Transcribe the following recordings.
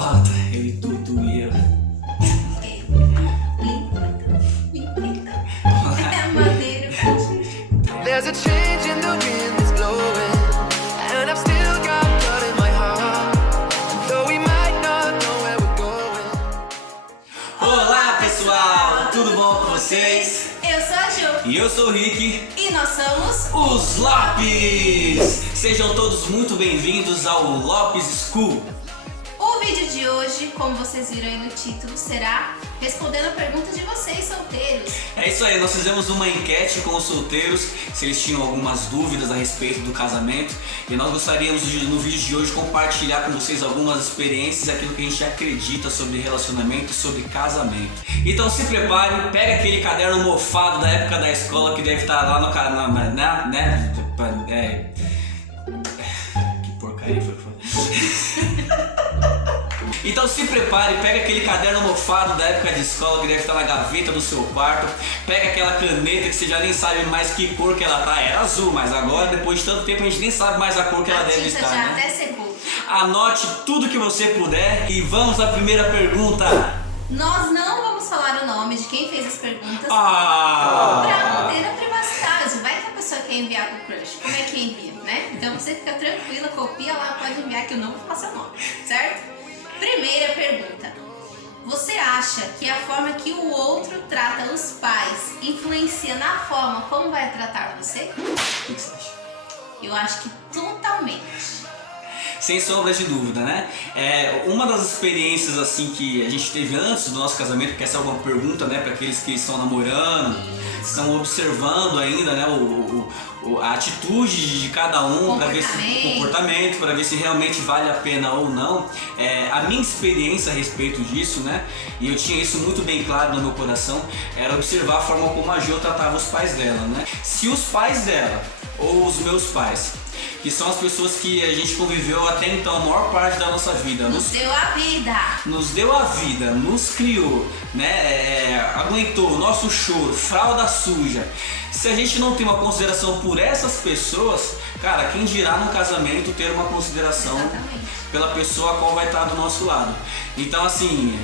volta, eu e tu e eu. There's a change in the wind that's blowing, and I've still got blood in my heart, though we might not know where we're going. Olá pessoal, tudo bom com vocês? Eu sou a Ju. E eu sou o Rick, E nós somos os Lopes! Sejam todos muito bem-vindos ao Lopes School. O vídeo de hoje, como vocês viram aí no título, será respondendo a pergunta de vocês, solteiros. É isso aí, nós fizemos uma enquete com os solteiros, se eles tinham algumas dúvidas a respeito do casamento, e nós gostaríamos no vídeo de hoje compartilhar com vocês algumas experiências, aquilo que a gente acredita sobre relacionamento e sobre casamento. Então se prepare, pega aquele caderno mofado da época da escola que deve estar lá no canal, né? Que porcaria foi que foi. Então se prepare, pega aquele caderno mofado da época de escola que deve estar na gaveta do seu quarto, pega aquela caneta que você já nem sabe mais que cor que ela tá, era azul, mas agora depois de tanto tempo a gente nem sabe mais a cor que ela deve estar, já né? até secou. Anote tudo que você puder e vamos à primeira pergunta. Nós não vamos falar o nome de quem fez as perguntas pra manter a privacidade. Vai que a pessoa quer enviar pro crush. Como é que envia, né? Então você fica tranquila, copia lá, pode enviar que eu não vou falar seu nome, certo? Primeira pergunta. Você acha que a forma que o outro trata os pais influencia na forma como vai tratar você? O que você acha? Eu acho que totalmente. Sem sombra de dúvida, né? Uma das experiências assim que a gente teve antes do nosso casamento, porque essa é uma pergunta, né, para aqueles que estão namorando, estão observando ainda, né, a atitude de cada um, para ver se o comportamento, para ver se realmente vale a pena ou não. A minha experiência a respeito disso, né, e eu tinha isso muito bem claro no meu coração, era observar a forma como a Jo tratava os pais dela, né? Se os pais dela ou os meus pais, que são as pessoas que a gente conviveu até então a maior parte da nossa vida, Nos deu a vida, nos criou, né? Aguentou o nosso choro, fralda suja. Se a gente não tem uma consideração por essas pessoas, cara, quem dirá no casamento ter uma consideração pela pessoa a qual vai estar do nosso lado. Então assim,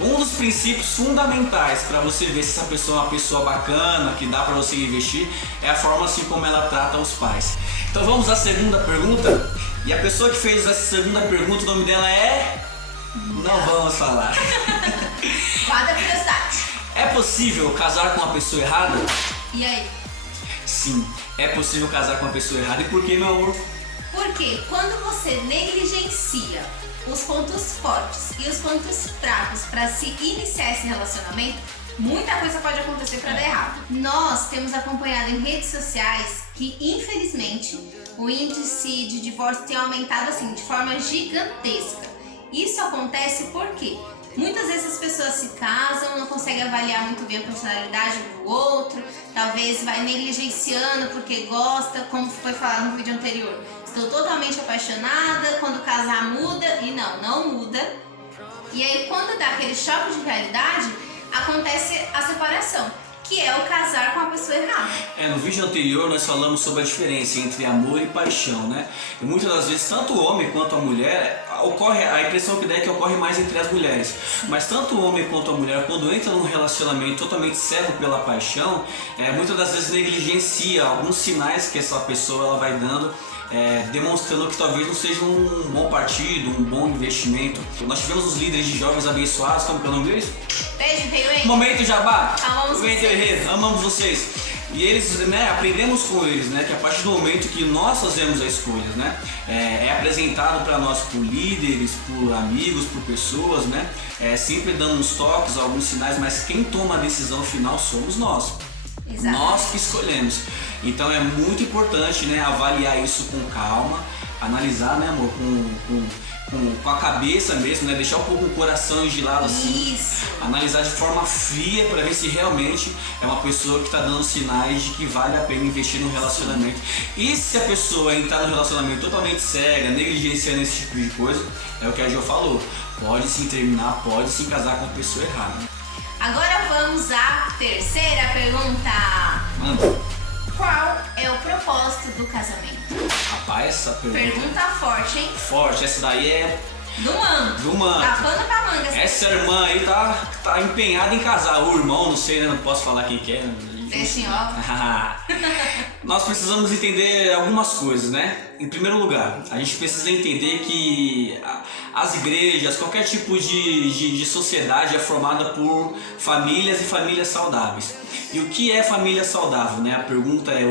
um dos princípios fundamentais para você ver se essa pessoa é uma pessoa bacana, que dá para você investir, é a forma assim como ela trata os pais. Então vamos à segunda pergunta. E a pessoa que fez essa segunda pergunta, o nome dela é... Não vamos falar. Guarda a curiosidade. É possível casar com uma pessoa errada? E aí? Sim, é possível casar com uma pessoa errada. E por que, meu amor? Porque quando você negligencia os pontos fortes e os pontos fracos para se iniciar esse relacionamento, muita coisa pode acontecer para dar errado. Nós temos acompanhado em redes sociais que, infelizmente, o índice de divórcio tem aumentado assim de forma gigantesca. Isso acontece porque muitas vezes as pessoas se casam, não conseguem avaliar muito bem a personalidade do outro, talvez vai negligenciando porque gosta, como foi falado no vídeo anterior. Estou totalmente apaixonada, quando casar muda, e não muda. E aí quando dá aquele choque de realidade, acontece a separação, que é o casar com a pessoa errada. No vídeo anterior nós falamos sobre a diferença entre amor e paixão, né? E muitas das vezes, tanto o homem quanto a mulher, a impressão que dá é que ocorre mais entre as mulheres. Mas tanto o homem quanto a mulher, quando entra num relacionamento totalmente cego pela paixão, muitas das vezes negligencia alguns sinais que essa pessoa ela vai dando, demonstrando que talvez não seja um bom partido, um bom investimento. Nós tivemos os líderes de jovens abençoados, como que é o nome deles? Beijo, Rei. Momento Jabá! Amamos vocês. Amamos vocês! E eles, né, aprendemos com eles, né, que a partir do momento que nós fazemos as escolhas, né, é apresentado para nós por líderes, por amigos, por pessoas, né, sempre dando uns toques, alguns sinais, mas quem toma a decisão final somos nós. Exato. Nós que escolhemos. Então é muito importante, né, avaliar isso com calma, analisar, né, amor, com a cabeça mesmo, né, deixar um pouco o coração de lado assim. Isso. Analisar de forma fria para ver se realmente é uma pessoa que está dando sinais de que vale a pena investir no relacionamento. E se a pessoa entrar no relacionamento totalmente cega, negligenciando esse tipo de coisa, é o que a Jo falou, pode sim terminar, pode sim casar com a pessoa errada. Agora vamos à terceira pergunta. Manda. Qual é o propósito do casamento? Rapaz, essa Pergunta forte, hein? forte, essa daí é Do manto. do manto. Dá pano pra manga. Essa irmã aí tá empenhada em casar. O irmão, não sei, né? Não posso falar quem que é. Deixem, ó. Nós precisamos entender algumas coisas, né? Em primeiro lugar, a gente precisa entender que as igrejas, qualquer tipo de sociedade é formada por famílias e famílias saudáveis. E o que é família saudável, né? A pergunta é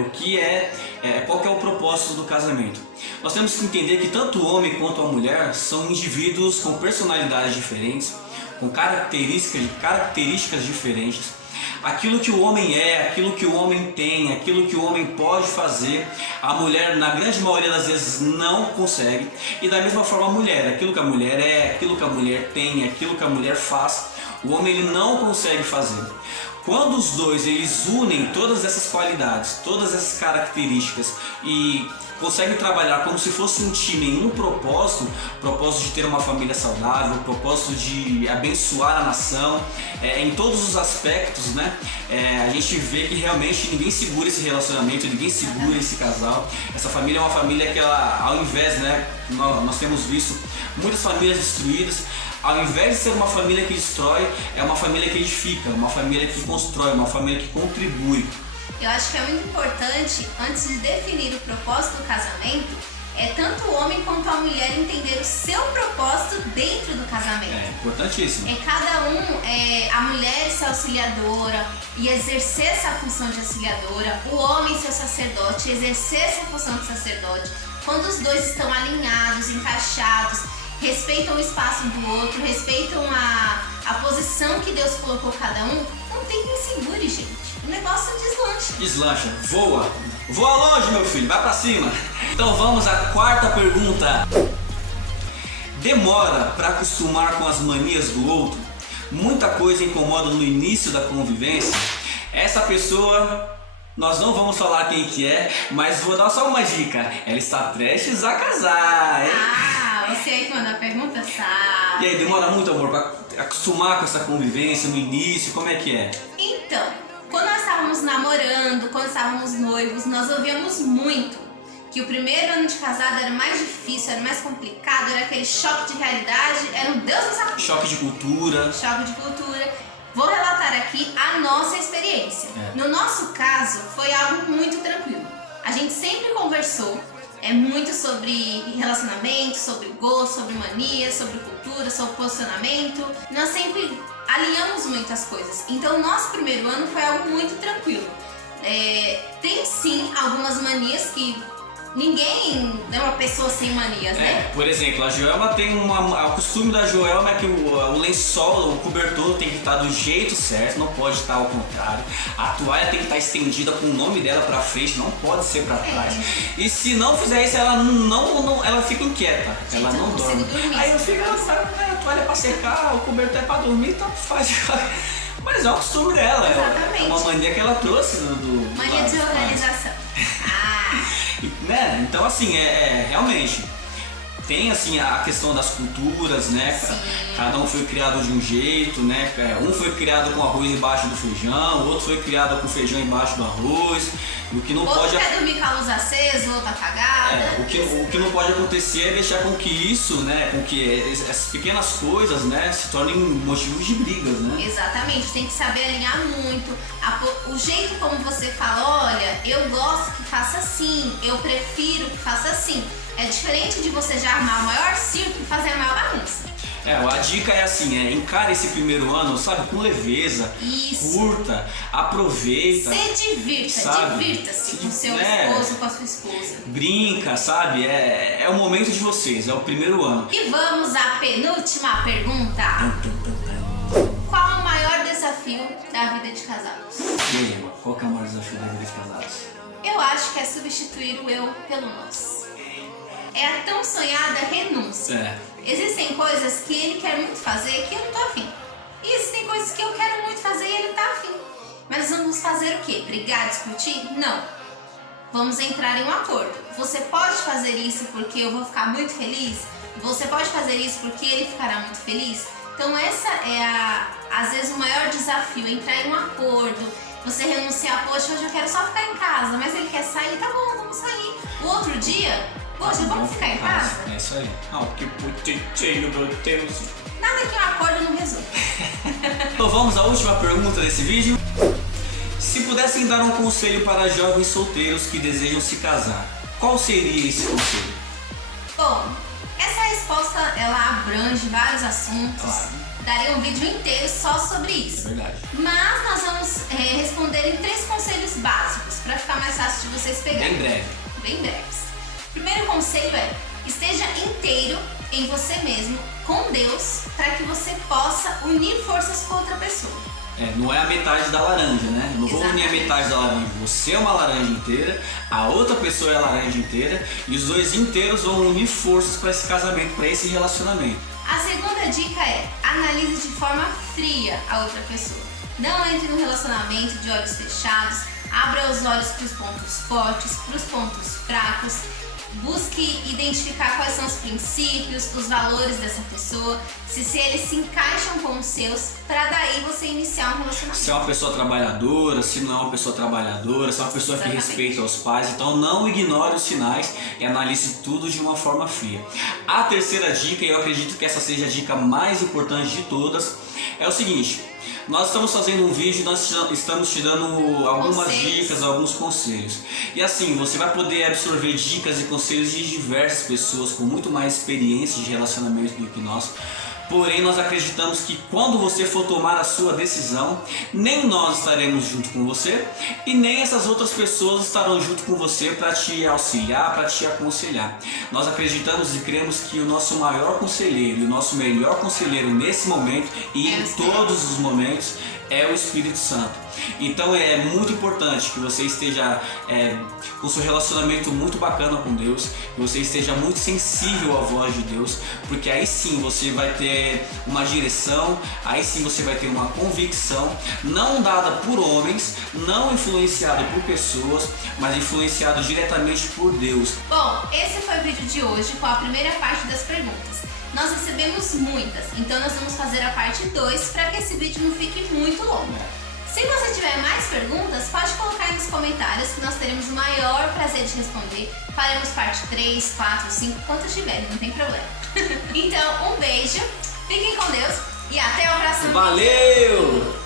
qual que é o propósito do casamento? Nós temos que entender que tanto o homem quanto a mulher são indivíduos com personalidades diferentes, com características diferentes. Aquilo que o homem é, aquilo que o homem tem, aquilo que o homem pode fazer, a mulher na grande maioria das vezes não consegue. E da mesma forma a mulher, aquilo que a mulher é, aquilo que a mulher tem, aquilo que a mulher faz, o homem ele não consegue fazer. Quando os dois eles unem todas essas qualidades, todas essas características e conseguem trabalhar como se fosse um time em um propósito de ter uma família saudável, propósito de abençoar a nação, em todos os aspectos, né? A gente vê que realmente ninguém segura esse relacionamento, ninguém segura esse casal. Essa família é uma família que ela, ao invés, né, nós temos visto muitas famílias destruídas. Ao invés de ser uma família que destrói, é uma família que edifica, uma família que constrói, uma família que contribui. Eu acho que é muito importante, antes de definir o propósito do casamento, tanto o homem quanto a mulher entender o seu propósito dentro do casamento. É importantíssimo. Cada um, a mulher ser auxiliadora e exercer essa função de auxiliadora, o homem ser sacerdote e exercer essa função de sacerdote. Quando os dois estão alinhados, encaixados, respeitam o espaço do outro, respeitam a posição que Deus colocou cada um, não tem quem segure, gente. O negócio deslancha. Deslancha, voa. Voa longe, meu filho, vai pra cima. Então vamos à quarta pergunta. Demora pra acostumar com as manias do outro? Muita coisa incomoda no início da convivência? Essa pessoa, nós não vamos falar quem que é, mas vou dar só uma dica. Ela está prestes a casar, hein? Você aí que mandou a pergunta sabe. E aí, demora muito, amor, pra acostumar com essa convivência no início? Como é que é? Então, quando nós estávamos namorando, quando estávamos noivos, nós ouvíamos muito que o primeiro ano de casado era mais difícil, era mais complicado, era aquele choque de realidade, era um Deus nos acuda. Choque de cultura. Choque de cultura. Vou relatar aqui a nossa experiência. No nosso caso, foi algo muito tranquilo. A gente sempre conversou muito sobre relacionamento, sobre gosto, sobre mania, sobre cultura, sobre posicionamento. Nós sempre alinhamos muitas coisas. Então, o nosso primeiro ano foi algo muito tranquilo. Tem sim algumas manias que ninguém é uma pessoa sem manias, né? Por exemplo, a Joelma tem o costume da Joelma é que o lençol, o cobertor tem que estar do jeito certo, não pode estar ao contrário. A toalha tem que estar estendida com o nome dela pra frente, não pode ser pra trás. E se não fizer isso, ela fica inquieta, Gente, ela não dorme. Aí eu fico, a toalha é pra secar, o cobertor é pra dormir, tanto faz. Mas é o costume dela, Exatamente. é uma mania que ela trouxe do Mania de organização. Né? Então assim, realmente tem assim a questão das culturas, né? Sim. Cada um foi criado de um jeito, né? Um foi criado com arroz embaixo do feijão, o outro foi criado com feijão embaixo do arroz. O que não outro pode quer dormir com a luz acesa, o outro apagada. O que não pode acontecer é deixar com que isso, né? Com que essas pequenas coisas, né? Se tornem motivos de brigas, né? Exatamente, tem que saber alinhar muito. O jeito como você fala, olha, eu gosto que faça assim, eu prefiro que faça assim. É diferente de você já armar o maior circo e fazer a maior bagunça. A dica é assim, encara esse primeiro ano, sabe, com leveza, Isso. curta, aproveita. Divirta-se com seu esposo, com a sua esposa. Brinca, sabe, é o momento de vocês, é o primeiro ano. E vamos à penúltima pergunta. Qual o maior desafio da vida de casados? E aí, qual que é o maior desafio da vida de casados? Eu acho que é substituir o eu pelo nós. É a tão sonhada renúncia. Existem coisas que ele quer muito fazer que eu não tô afim. E existem coisas que eu quero muito fazer e ele tá afim. Mas vamos fazer o quê? Brigar, discutir? Não. Vamos entrar em um acordo. Você pode fazer isso porque eu vou ficar muito feliz? Você pode fazer isso porque ele ficará muito feliz? Então essa é às vezes o maior desafio, entrar em um acordo, você renunciar, poxa, hoje eu quero só ficar em casa, mas ele quer sair, tá bom, vamos sair. O outro dia, poxa, vamos ficar em casa? É isso aí. Que putinho, meu Deus. Nada que um acordo não resolva. Então vamos à última pergunta desse vídeo. Se pudessem dar um conselho para jovens solteiros que desejam se casar, qual seria esse conselho? Bom, essa resposta ela abrange vários assuntos. Claro. Daria um vídeo inteiro só sobre isso. É verdade. Mas nós vamos responder em 3 conselhos básicos para ficar mais fácil de vocês pegarem. Bem breve. Bem breves. Primeiro conselho é: esteja inteiro em você mesmo, com Deus, para que você possa unir forças com outra pessoa. Não é a metade da laranja, né? Não vou unir a metade da laranja. Você é uma laranja inteira, a outra pessoa é a laranja inteira, e os dois inteiros vão unir forças para esse casamento, para esse relacionamento. A segunda dica é: analise de forma fria a outra pessoa. Não entre no relacionamento de olhos fechados, abra os olhos para os pontos fortes, para os pontos fracos. Busque identificar quais são os princípios, os valores dessa pessoa, se eles se encaixam com os seus, para daí você iniciar um relacionamento. Se é uma pessoa trabalhadora, se não é uma pessoa trabalhadora, se é uma pessoa que respeita os pais, então não ignore os sinais e analise tudo de uma forma fria. A terceira dica, e eu acredito que essa seja a dica mais importante de todas, é o seguinte: nós estamos fazendo um vídeo, nós estamos te dando algumas dicas, alguns conselhos. E assim, você vai poder absorver dicas e conselhos de diversas pessoas com muito mais experiência de relacionamento do que nós. Porém, nós acreditamos que quando você for tomar a sua decisão, nem nós estaremos junto com você e nem essas outras pessoas estarão junto com você para te auxiliar, para te aconselhar. Nós acreditamos e cremos que o nosso maior conselheiro e o nosso melhor conselheiro nesse momento e em todos os momentos é o Espírito Santo. Então é muito importante que você esteja com seu relacionamento muito bacana com Deus, que você esteja muito sensível à voz de Deus, porque aí sim você vai ter uma direção, aí sim você vai ter uma convicção, não dada por homens, não influenciado por pessoas, mas influenciado diretamente por Deus. Bom, esse foi o vídeo de hoje com a primeira parte das perguntas. Nós recebemos muitas, então nós vamos fazer a parte 2 para que esse vídeo não fique muito longo. Se você tiver mais perguntas, pode colocar aí nos comentários que nós teremos o maior prazer de responder. Faremos parte 3, 4, 5, quantas tiverem, não tem problema. Então, um beijo, fiquem com Deus e até o próximo vídeo. Valeu!